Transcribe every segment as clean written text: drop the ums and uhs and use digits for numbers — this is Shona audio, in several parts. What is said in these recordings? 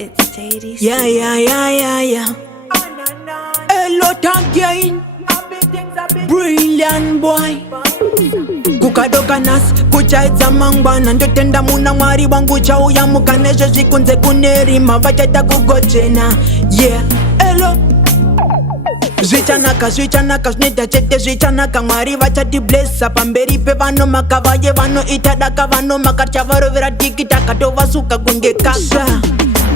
It's Sadie. Yeah. A lot again. Brilliant boy. Kukadoka nas kuchaidza mangwana ndotenda muna mwari wangu chauya mukanezve zvikunze kunerima vachata kugochena. Yeah, hello. Zvichanaka zvinoita chete zvichanaka mwari vachatiblesa pamberi pevanomaka vaye vanoita daka vanomaka chavarovera tikitaka tovasuka kunge kasa.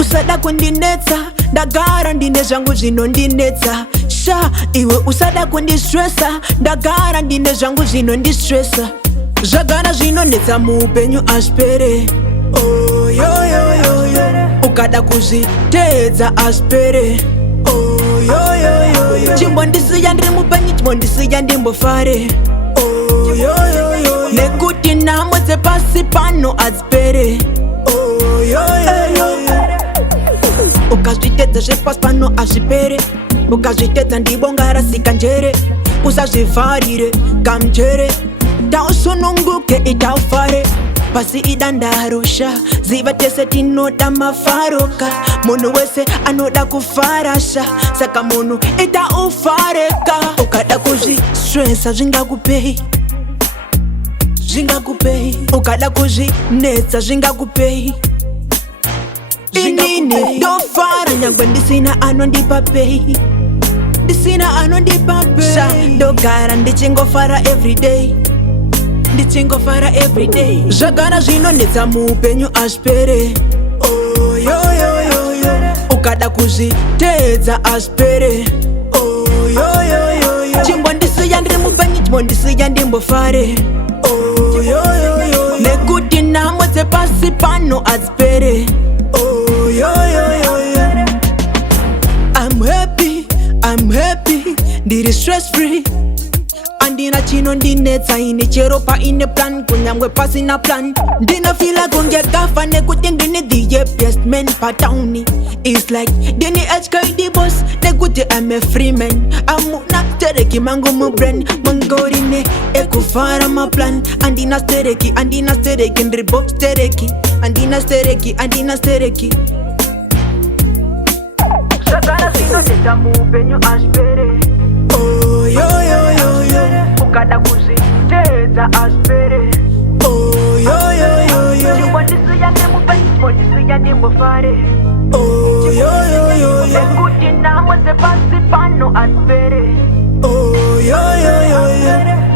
Usada kundinetsa ndagara ndine zvangu zvinondinetsa sha iwe usada kundistresa ndagara ndine zvangu zvinondistresa zvagara zvinonetsa muupenyu aswere oh, yo. Ukada kuzviteedza aswere oh, yo. Chimbondisiya ndiri mupenyu chimbondisiya ndimbofare oh, yo. Nekuti nhamo dzepasi pano adzipere oh, yo. Ukazvitedza zvepasi pano azvipere ukazvitedza ndibonga rasika njere usazvivharire kamjere tausununguke itaufare pasi idandarusha ziva tese tinoda mafaroka munhu wese anoda kufarasha saka munhu itaufareka ukada kuzvistresa zvingakupei ukada kuzvinetsa zvingakupei inini ndofara nyangwe ndisina anondipa pei ndogara ndichingofara everyday zvagara zvinonetsa muupenyu aswere oh, yo. Ukada kuzviteedza aswere oh, yo. Chimbondisiya ndiri mupenyu chimbondisiya ndimbofare oh, yo. Nekuti nhamo dzepasi pano adzipere oh, yo. I'm happy, ndiri stress free andina chinondinetsa ine chero paine plan kunyangwe pasina plan ndinofila kunge gafa nekuti ndini the best man patown. It's like ndini HKD boss nekuti I'm a free man amuna stereki mangu mubrain mangorine ekufara maplan andina stereki ndribo stereki andina stereki Shagara zvinonetsa muupenyu aswere oh, yo. Ukada kuzviteedza aswere oh, yo. Chimbondisiya ndimupenyu chimbondisiya ndimbofare oh, yo. Nekuti nhamo dzepasi pano aswere oh, yo.